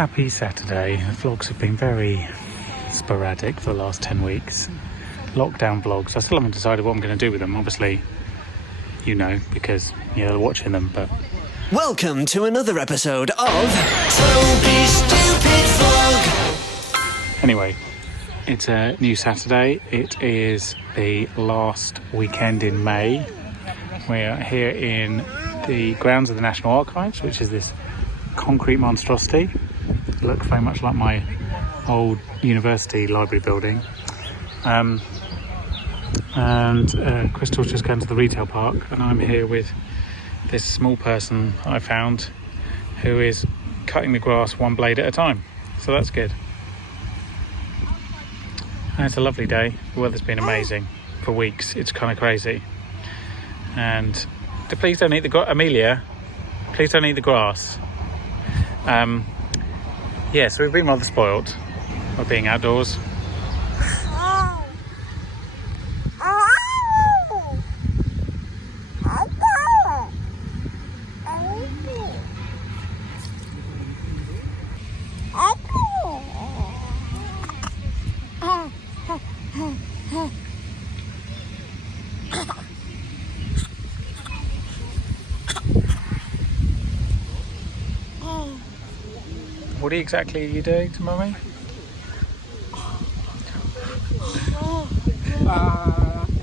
Happy Saturday. The vlogs have been very sporadic for the last 10 weeks. Lockdown vlogs. I still haven't decided what I'm going to do with them. Obviously, you know, because you're watching them, but... Welcome to another episode of Toby's Stupid Vlog. Anyway, it's a new Saturday. It is the last weekend in May. We are here in the grounds of the National Archives, which is this concrete monstrosity. It looks very much like my old university library building. Crystal's just going to the retail park, and I'm here with this small person I found who is cutting the grass one blade at a time. So that's good. And it's a lovely day. The weather's been amazing for weeks. It's kind of crazy. And please don't eat the Amelia, please don't eat the grass. Yeah, so we've been rather spoiled by being outdoors. What exactly are you doing to Mummy? Are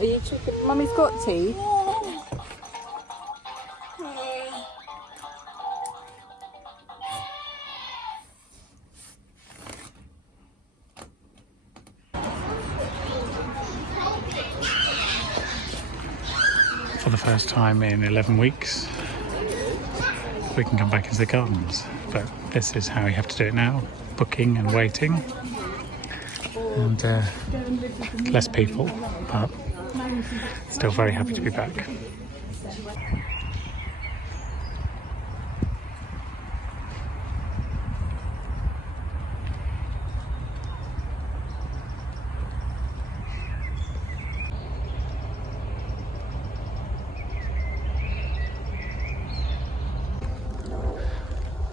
you chicken? Mummy's got tea. For the first time in 11 weeks, we can come back into the gardens. But this is how you have to do it now, booking and waiting. And less people, but still very happy to be back.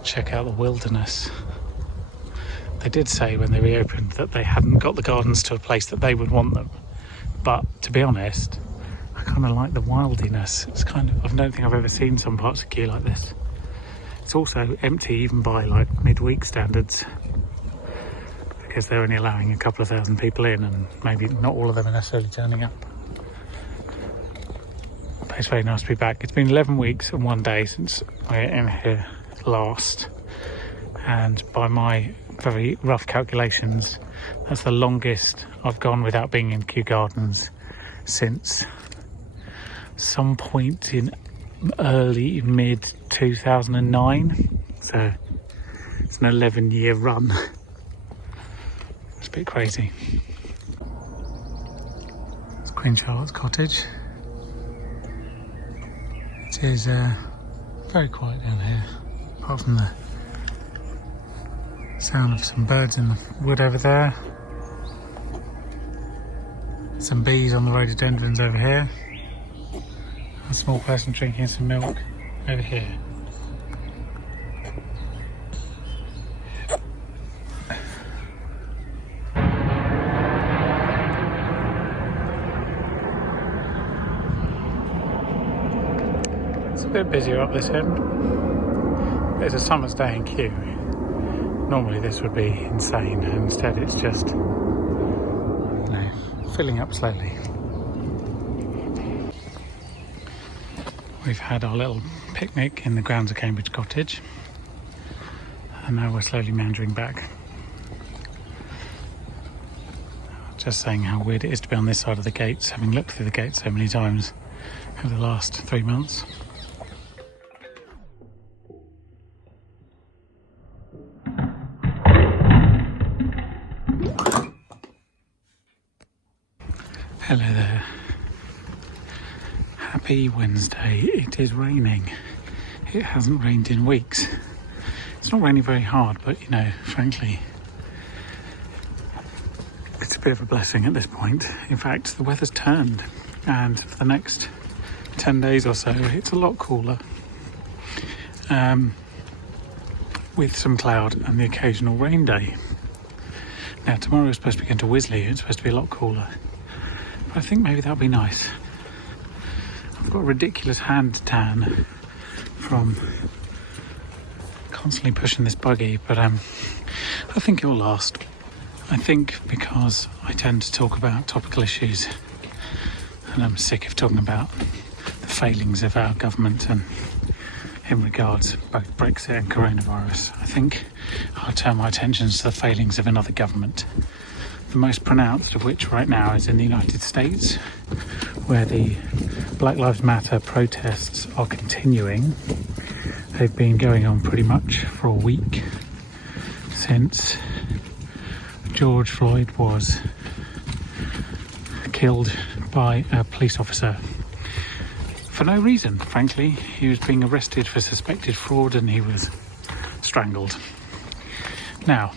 Check out the wilderness. They did say when they reopened that they hadn't got the gardens to a place that they would want them, but to be honest, I kind of like the wildiness. It's kind of, I don't think I've ever seen some parts of Kew like this. It's also empty even by like midweek standards, because they're only allowing a couple of thousand people in, and maybe not all of them are necessarily turning up. But it's very nice to be back. It's been 11 weeks and 1 day since we're in here last, and by my very rough calculations, that's the longest I've gone without being in Kew Gardens since some point in early mid 2009. So it's an 11-year run. It's a bit crazy. It's Queen Charlotte's cottage. It is very quiet down here, apart from the sound of some birds in the wood over there. Some bees on the rhododendrons over here. A small person drinking some milk over here. It's a bit busier up this end. It's a summer's day in Kew. Normally this would be insane, and instead it's just, you know, filling up slowly. We've had our little picnic in the grounds of Cambridge Cottage, and now we're slowly meandering back. Just saying how weird it is to be on this side of the gates, having looked through the gates so many times over the last 3 months. Hello there. Happy Wednesday. It is raining. It hasn't rained in weeks. It's not raining very hard, but you know, frankly, it's a bit of a blessing at this point. In fact, the weather's turned. and for the next 10 days or so it's a lot cooler, with some cloud and the occasional rain day. Now tomorrow is supposed to be going to Wisley, it's supposed to be a lot cooler, but I think maybe that'll be nice. I've got a ridiculous hand tan from constantly pushing this buggy, but I think it will last. I think because I tend to talk about topical issues and I'm sick of talking about the failings of our government and in regards both Brexit and coronavirus, I think I'll turn my attentions to the failings of another government, the most pronounced of which right now is in the United States, where the Black Lives Matter protests are continuing. They've been going on pretty much for a week since George Floyd was killed by a police officer for no reason, frankly. He was being arrested for suspected fraud and he was strangled. Now,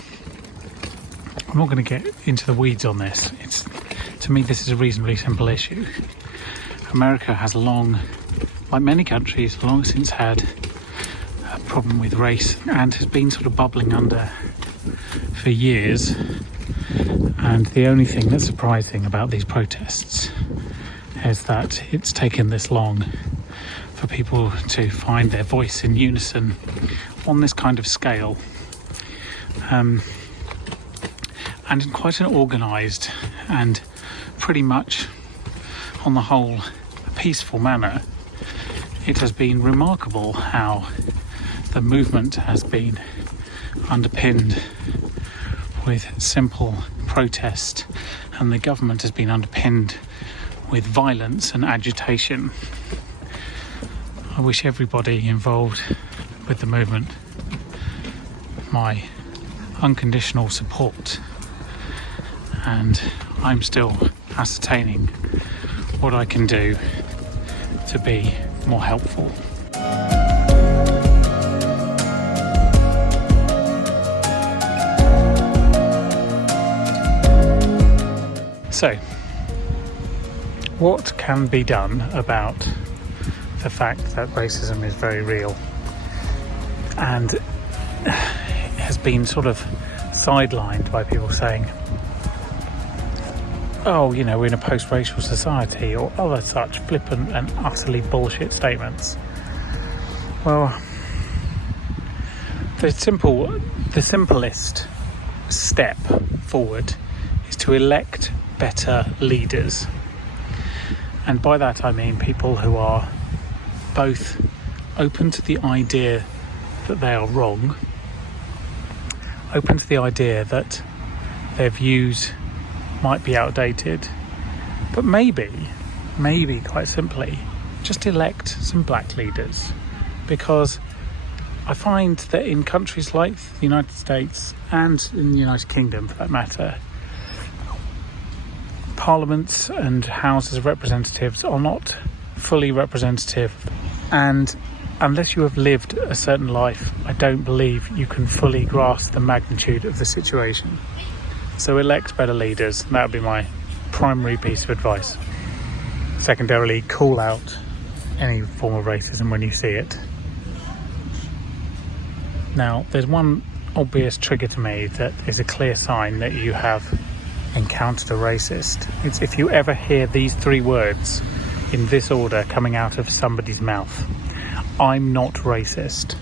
I'm not going to get into the weeds on this. To me, this is a reasonably simple issue. America has long, like many countries, long since had a problem with race and has been sort of bubbling under for years. And the only thing that's surprising about these protests is that it's taken this long for people to find their voice in unison on this kind of scale, and in quite an organised and pretty much on the whole peaceful manner. It has been remarkable how the movement has been underpinned with simple protest and the government has been underpinned with violence and agitation. I wish everybody involved with the movement my unconditional support, and I'm still ascertaining what I can do to be more helpful. So, what can be done about the fact that racism is very real and has been sort of sidelined by people saying, oh, you know, we're in a post-racial society, or other such flippant and utterly bullshit statements? Well, the simplest step forward is to elect better leaders. And by that I mean people who are both open to the idea that they are wrong, open to the idea that their views might be outdated, but maybe quite simply just elect some black leaders. Because I find that in countries like the United States and in the United Kingdom for that matter, parliaments and houses of representatives are not fully representative, and unless you have lived a certain life, I don't believe you can fully grasp the magnitude of the situation. So elect better leaders. That would be my primary piece of advice. Secondarily, call out any form of racism when you see it. Now, there's one obvious trigger to me that is a clear sign that you have encountered a racist. It's if you ever hear these three words in this order coming out of somebody's mouth: I'm not racist.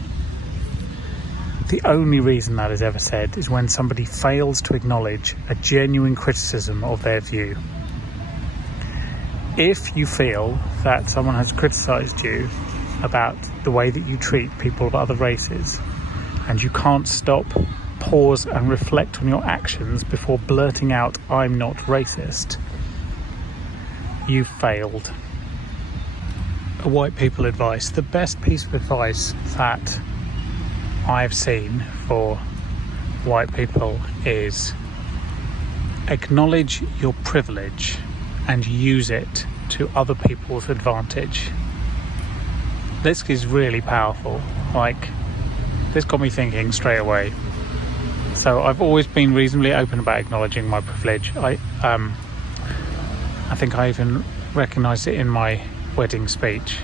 The only reason that is ever said is when somebody fails to acknowledge a genuine criticism of their view. If you feel that someone has criticised you about the way that you treat people of other races, and you can't stop, pause and reflect on your actions before blurting out, I'm not racist, you've failed. A white people advice. The best piece of advice that I've seen for white people is acknowledge your privilege and use it to other people's advantage. This is really powerful. This got me thinking straight away. So I've always been reasonably open about acknowledging my privilege. I think I even recognised it in my wedding speech.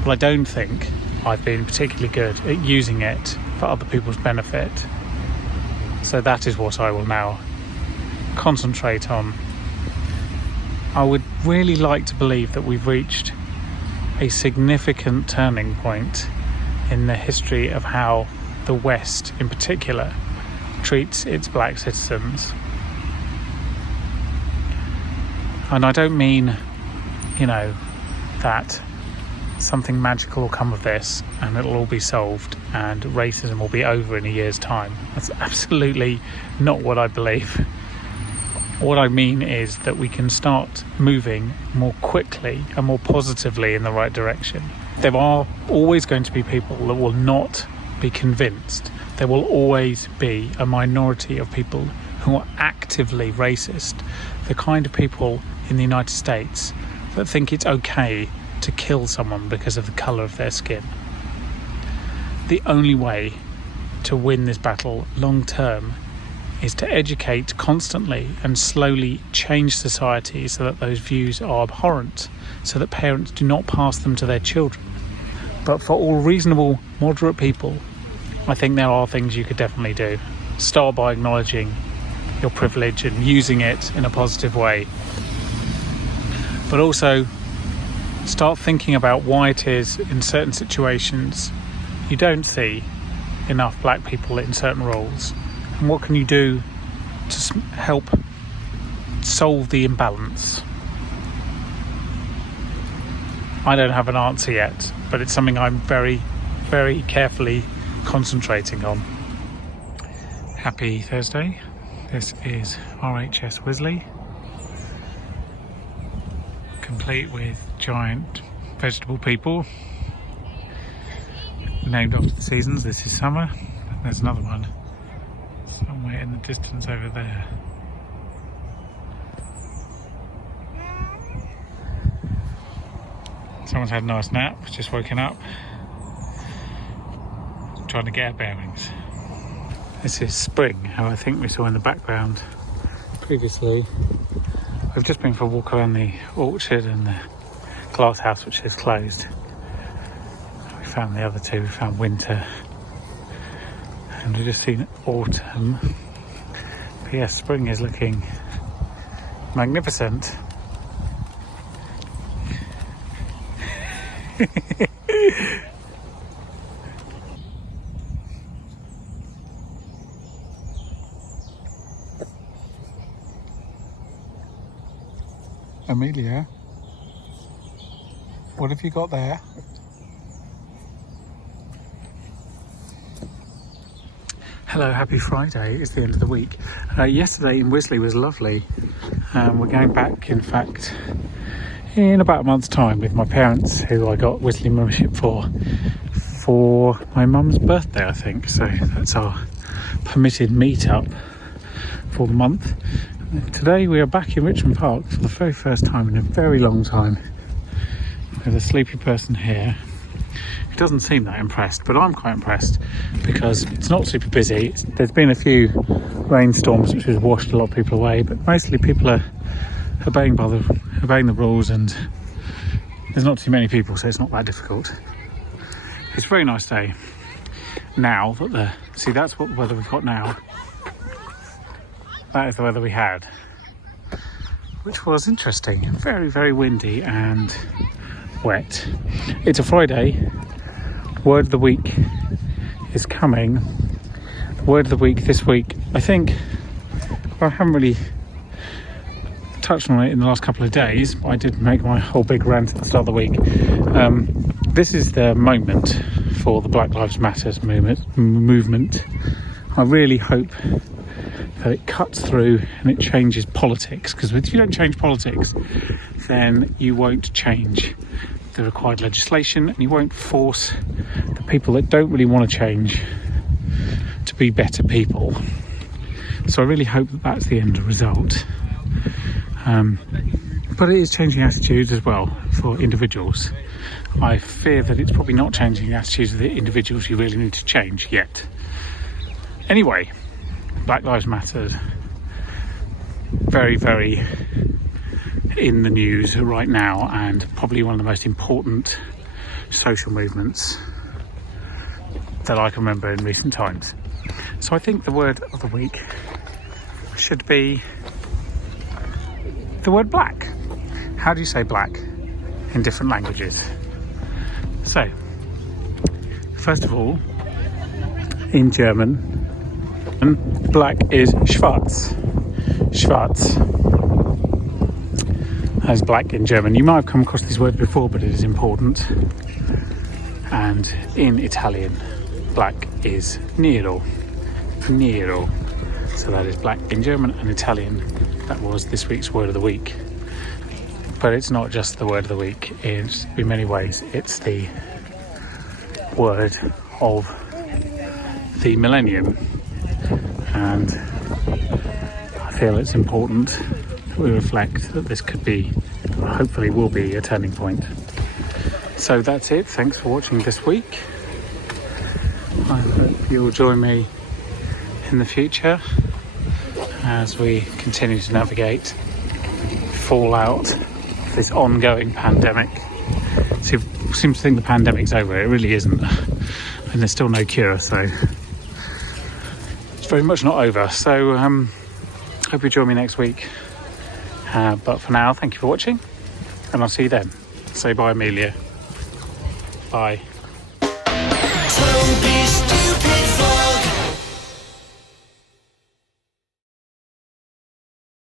Well, I don't think I've been particularly good at using it for other people's benefit. So that is what I will now concentrate on. I would really like to believe that we've reached a significant turning point in the history of how the West in particular treats its black citizens. And I don't mean, that something magical will come of this and it'll all be solved and racism will be over in a year's time. That's absolutely not what I believe. What I mean is that we can start moving more quickly and more positively in the right direction. There are always going to be people that will not be convinced. There will always be a minority of people who are actively racist. The kind of people in the United States that think it's okay to kill someone because of the colour of their skin. The only way to win this battle long term is to educate constantly and slowly change society so that those views are abhorrent, so that parents do not pass them to their children. But for all reasonable, moderate people, I think there are things you could definitely do. Start by acknowledging your privilege and using it in a positive way. But also start thinking about why it is in certain situations you don't see enough black people in certain roles, and what can you do to help solve the imbalance. I don't have an answer yet, but it's something I'm very, very carefully concentrating on. Happy Thursday. This is RHS Wisley, complete with giant vegetable people named after the seasons. This is summer. There's another one somewhere in the distance over there. Someone's had a nice nap, just woken up, trying to get our bearings. This is spring, who I think we saw in the background previously. We've just been for a walk around the orchard and the glass house, which is closed. We found the other two. We found winter, and we've just seen autumn. But yes, spring is looking magnificent. Amelia, what have you got there? Hello, happy Friday. It's the end of the week. Yesterday in Wisley was lovely. We're going back, in fact, in about a month's time with my parents, who I got Wisley membership for my mum's birthday, I think. So that's our permitted meet-up for the month. Today we are back in Richmond Park for the very first time in a very long time. There's a sleepy person here who doesn't seem that impressed, but I'm quite impressed because it's not super busy. There's been a few rainstorms which has washed a lot of people away, but mostly people are obeying the rules, and there's not too many people, so it's not that difficult. It's a very nice day. Now that that's what weather we've got now. That is the weather we had, which was interesting. Very, very windy and wet. It's a Friday. Word of the week is coming. The word of the week this week, I think, I haven't really touched on it in the last couple of days. I did make my whole big rant at the start of the week. This is the moment for the Black Lives Matter movement. I really hope that it cuts through and it changes politics, because if you don't change politics, then you won't change the required legislation, and you won't force the people that don't really want to change to be better people. So I really hope that that's the end result. But it is changing attitudes as well for individuals. I fear that it's probably not changing the attitudes of the individuals you really need to change yet. Anyway, Black Lives Matter. Very, very in the news right now and probably one of the most important social movements that I can remember in recent times. So I think the word of the week should be the word black. How do you say black in different languages? So, first of all, in German, black is schwarz. Schwarz. As black in German. You might have come across this word before, but it is important. And in Italian, black is nero. Nero. So that is black in German and Italian. That was this week's word of the week. But it's not just the word of the week. In many ways, it's the word of the millennium. And I feel it's important that we reflect that this could be, hopefully will be, a turning point. So that's it. Thanks for watching this week. I hope you'll join me in the future as we continue to navigate fallout of this ongoing pandemic. So you seem to think the pandemic's over. It really isn't, and there's still no cure, so it's very much not over. So hope you join me next week, but for now, thank you for watching and I'll see you then. Say bye, Amelia. Bye.